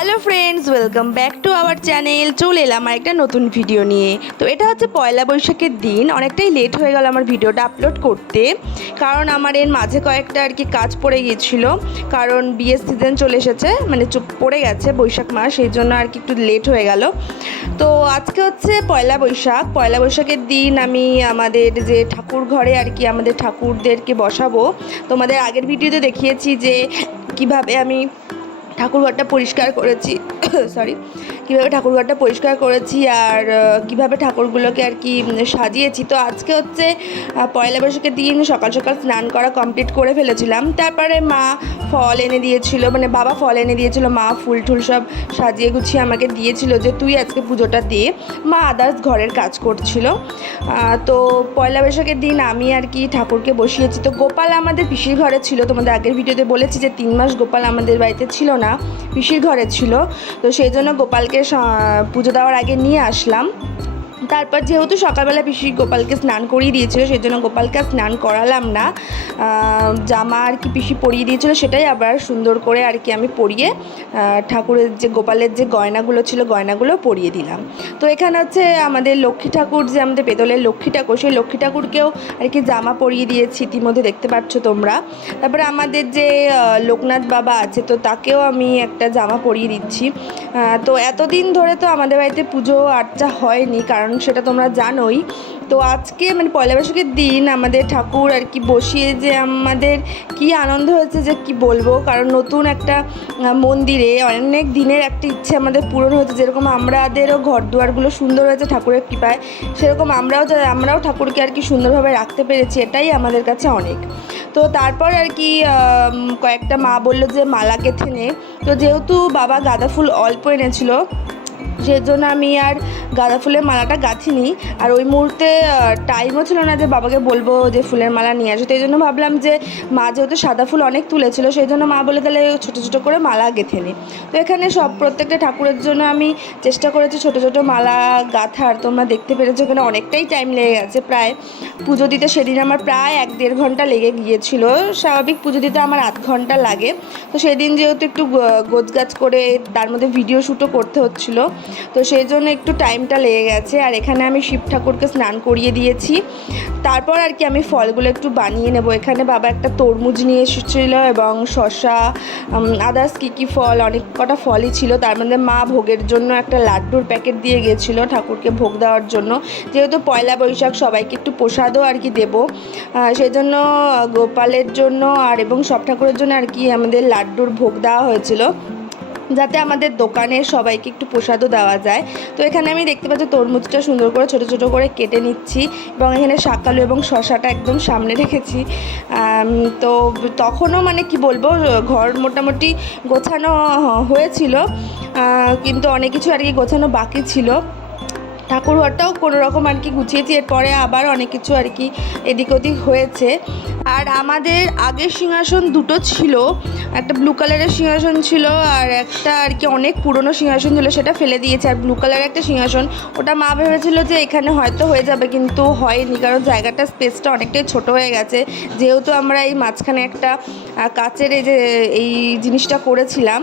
Hello friends, welcome back to our channel. চলে এলাম আমার একটা নতুন ভিডিও নিয়ে। তো এটা হচ্ছে পয়লা বৈশাখের দিন। অনেকটাই লেট হয়ে গেল আমার ভিডিওটা আপলোড করতে, কারণ আমার এর মাঝে কয়েকটা আর কি কাজ পড়ে গিয়েছিল। কারণ বিয়ের সিজন চলে এসেছে, মানে চুপ পড়ে গেছে বৈশাখ মাস, সেই জন্য আর কি একটু লেট হয়ে গেল। তো আজকে হচ্ছে পয়লা বৈশাখ। পয়লা বৈশাখের দিন আমি আমাদের যে ঠাকুর ঘরে আর কি আমাদের ঠাকুরদেরকে বসাবো। তোমাদের আগের ভিডিওতে দেখিয়েছি যে কিভাবে আমি ঠাকুরঘরটা পরিষ্কার করেছি সরি কীভাবে ঠাকুরঘরটা পরিষ্কার করেছি আর কিভাবে ঠাকুরগুলোকে আর কি সাজিয়েছি। তো আজকে হচ্ছে পয়লা বৈশাখের দিন সকাল সকাল স্নান করা কমপ্লিট করে ফেলেছিলাম। তারপরে মা ফল এনে দিয়েছিল, মানে বাবা ফল এনে দিয়েছিল, মা ফুল টুল সব সাজিয়ে গুছিয়ে আমাকে দিয়েছিল যে তুই আজকে পুজোটা দিয়ে। মা আদার্স ঘরের কাজ করছিল। তো পয়লা বৈশাখের দিন আমি আর কি ঠাকুরকে বসিয়েছি। তো গোপাল আমাদের পিসির ঘরে ছিল, তোমাদের আগের ভিডিওতে বলেছি যে 3 মাস গোপাল আমাদের বাড়িতে ছিল না, পিসির ঘরে ছিল। তো সেই জন্য গোপালকে পুজো দেওয়ার আগে নিয়ে আসলাম। তারপর যেহেতু সকালবেলা পিসি গোপালকে স্নান করিয়ে দিয়েছিল, সেই জন্য গোপালকে স্নান করালাম না। জামা আর কি পিসি পরিয়ে দিয়েছিল, সেটাই আবার সুন্দর করে আর কি আমি পরিয়ে ঠাকুরের যে গোপালের যে গয়নাগুলো ছিল গয়নাগুলো পরিয়ে দিলাম। তো এখানে হচ্ছে আমাদের লক্ষ্মী ঠাকুর, যে আমাদের পেতলের লক্ষ্মী ঠাকুর, সেই লক্ষ্মী ঠাকুরকেও আর কি জামা পরিয়ে দিয়েছি, ইতিমধ্যে দেখতে পাচ্ছ তোমরা। তারপরে আমাদের যে লোকনাথ বাবা আছে, তো তাকেও আমি একটা জামা পরিয়ে দিচ্ছি। তো এতদিন ধরে তো আমাদের বাড়িতে পুজো আর্চা হয়নি, কারণ সেটা তোমরা জানোই। তো আজকে মানে পয়লা বৈশাখের দিন আমাদের ঠাকুর আর কি বসিয়ে যে আমাদের কি আনন্দ হয়েছে যে কি বলবো। কারণ নতুন একটা মন্দিরে অনেক দিনের একটা ইচ্ছে আমাদের পূরণ হয়েছে। যেরকম আমাদেরও ঘর দুয়ারগুলো সুন্দর হয়েছে ঠাকুরের কৃপায়, সেরকম আমরাও ঠাকুরকে আর কি সুন্দরভাবে রাখতে পেরেছি, এটাই আমাদের কাছে অনেক। তো তারপর আর কি কয়েকটা মা বললো যে মালা গেঁথে নে। তো যেহেতু বাবা গাঁদা ফুল অল্প এনেছিল, সেজন্য আমি আর গাঁদা ফুলের মালাটা গাঁথিনি। আর ওই মুহূর্তে টাইমও ছিল না যে বাবাকে বলবো যে ফুলের মালা নিয়ে আসো। তো এই জন্য ভাবলাম যে মা যেহেতু সাদা ফুল অনেক তুলেছিল, সেই জন্য মা বলে তাহলে ছোটো ছোটো করে মালা গেঁথে নি। তো এখানে প্রত্যেকটা ঠাকুরের জন্য আমি চেষ্টা করেছি ছোটো ছোটো মালা গাঁথার। তোমরা দেখতে পেরেছো এখানে অনেকটাই টাইম লেগে গেছে। প্রায় পুজো দিতে সেদিন আমার প্রায় 1-1.5 ঘন্টা লেগে গিয়েছিল। স্বাভাবিক পুজো দিতে আমার 8 ঘন্টা লাগে। তো সেদিন যেহেতু একটু গোছগাছ করে তার মধ্যে ভিডিও শ্যুটও করতে হচ্ছিলো, তো সেই জন্য একটু টাইমটা লেগে গেছে। আর এখানে আমি শিব ঠাকুরকে স্নান করিয়ে দিয়েছি। তারপর আর কি আমি ফলগুলো একটু বানিয়ে নেব। এখানে বাবা একটা তরমুজ নিয়ে এসেছিল এবং শসা, আদার্স কী ফল, অনেক কটা ফলই ছিল। তার মধ্যে মা ভোগের জন্য একটা লাড্ডুর প্যাকেট দিয়ে গিয়েছিলো ঠাকুরকে ভোগ দেওয়ার জন্য। যেহেতু পয়লা বৈশাখ সবাইকে একটু প্রসাদও আর কি দেবো, সেই জন্য গোপালের জন্য আর এবং সব ঠাকুরের জন্য আর কি আমাদের লাড্ডুর ভোগ দেওয়া হয়েছিল, যাতে আমাদের দোকানে সবাইকে একটু প্রসাদও দেওয়া যায়। তো এখানে আমি দেখতে পাচ্ছি তরমুজটা সুন্দর করে ছোটো ছোটো করে কেটে নিচ্ছি এবং এখানে শাকালু এবং শসাটা একদম সামনে রেখেছি। তো তখনও মানে কি বলবো, ঘর মোটামুটি গোছানো হয়েছিল, কিন্তু অনেক কিছু আর কি গোছানো বাকি ছিল। ঠাকুরঘরটাও কোনো রকম আর কি গুছিয়েছি, এরপরে আবার অনেক কিছু আর কি এদিক ওদিক হয়েছে। আর আমাদের আগের সিংহাসন দুটো ছিল, একটা ব্লু কালারের সিংহাসন ছিল আর একটা আর কি অনেক পুরনো সিংহাসন ছিল, সেটা ফেলে দিয়েছে। আর ব্লু কালারের একটা সিংহাসন, ওটা মা ভেবেছিল যে এখানে হয়তো হয়ে যাবে, কিন্তু হয়নি, কারণ জায়গাটা স্পেসটা অনেকটাই ছোট হয়ে গেছে। যেহেতু আমরা এই মাঝখানে একটা কাচের এই জিনিসটা করেছিলাম,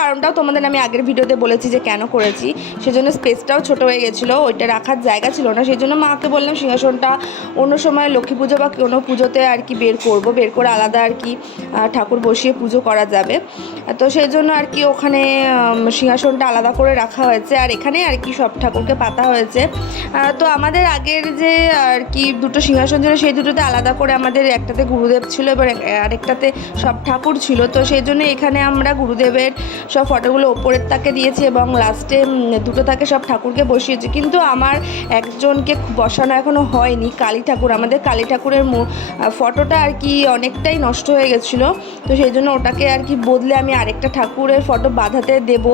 কারণটাও তোমাদের আমি আগের ভিডিওতে বলেছি যে কেন করেছি, সেজন্য স্পেসটাও ছোট হয়ে গেছিলো, ওইটা রাখার জায়গা ছিল না। সেই জন্য মাকে বললাম সিংহাসনটা অন্য সময় লক্ষ্মী পুজো বা কোনো পুজোতে আর কি বের করে আলাদা আর কি ঠাকুর বসিয়ে পুজো করা যাবে। তো সেই জন্য আর কি ওখানে সিংহাসনটা আলাদা করে রাখা হয়েছে, আর এখানে আর কি সব ঠাকুরকে পাতা হয়েছে। তো আমাদের আগের যে আর কি দুটো সিংহাসন ছিল, সেই দুটোতে আলাদা করে আমাদের একটাতে গুরুদেব ছিল এবার আরেকটাতে সব ঠাকুর ছিল। তো সেই জন্য এখানে আমরা গুরুদেবের সব ফটোগুলো ওপরের তাকে দিয়েছি এবং লাস্টে দুটো তাকে সব ঠাকুরকে বসিয়েছি। কিন্তু আমার একজনকে বসানো এখনও হয়নি, কালী ঠাকুর, আমাদের কালী ঠাকুরের ফটোটা আর কি অনেকটাই নষ্ট হয়ে গেছিলো। তো সেই জন্য ওটাকে আর কি বদলে আমি আরেকটা ঠাকুরের ফটো বাঁধাতে দেব,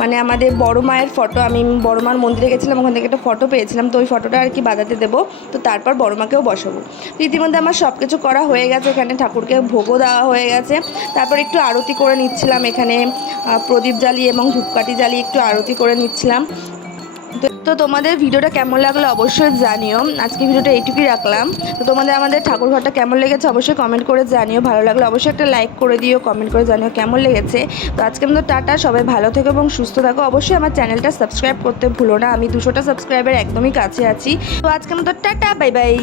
মানে আমাদের বড় মায়ের ফটো। আমি বড় মার মন্দিরে গেছিলাম, ওখান থেকে একটা ফটো পেয়েছিলাম, তো ওই ফটোটা আর কি বাঁধাতে দেবো। তো তারপর বড় মাকেও বসাবো। তো ইতিমধ্যে আমার সব কিছু করা হয়ে গেছে, এখানে ঠাকুরকে ভোগও দেওয়া হয়ে গেছে। তারপর একটু আরতি করে নিচ্ছিলাম, এখানে প্রদীপ জ্বালিয়ে এবং ধূপকাঠি জ্বালিয়ে একটু আরতি করে নিচ্ছিলাম। তো তোমাদের ভিডিওটা কেমন লাগলো অবশ্যই জানিও। আজকে ভিডিওটা এইটুকুই রাখলাম। তো তোমাদের আমাদের ঠাকুর ঘরটা কেমন লেগেছে অবশ্যই কমেন্ট করে জানিও। ভালো লাগলে অবশ্যই একটা লাইক করে দিও, কমেন্ট করে জানিও কেমন লেগেছে। তো আজকে মতো টাটা, সবাই ভালো থেকো এবং সুস্থ থাকো। অবশ্যই আমার চ্যানেলটা সাবস্ক্রাইব করতে ভুলো না, আমি 200টা সাবস্ক্রাইবার একদমই কাছে আছি। তো আজকে মতো টাটা, বাই বাই।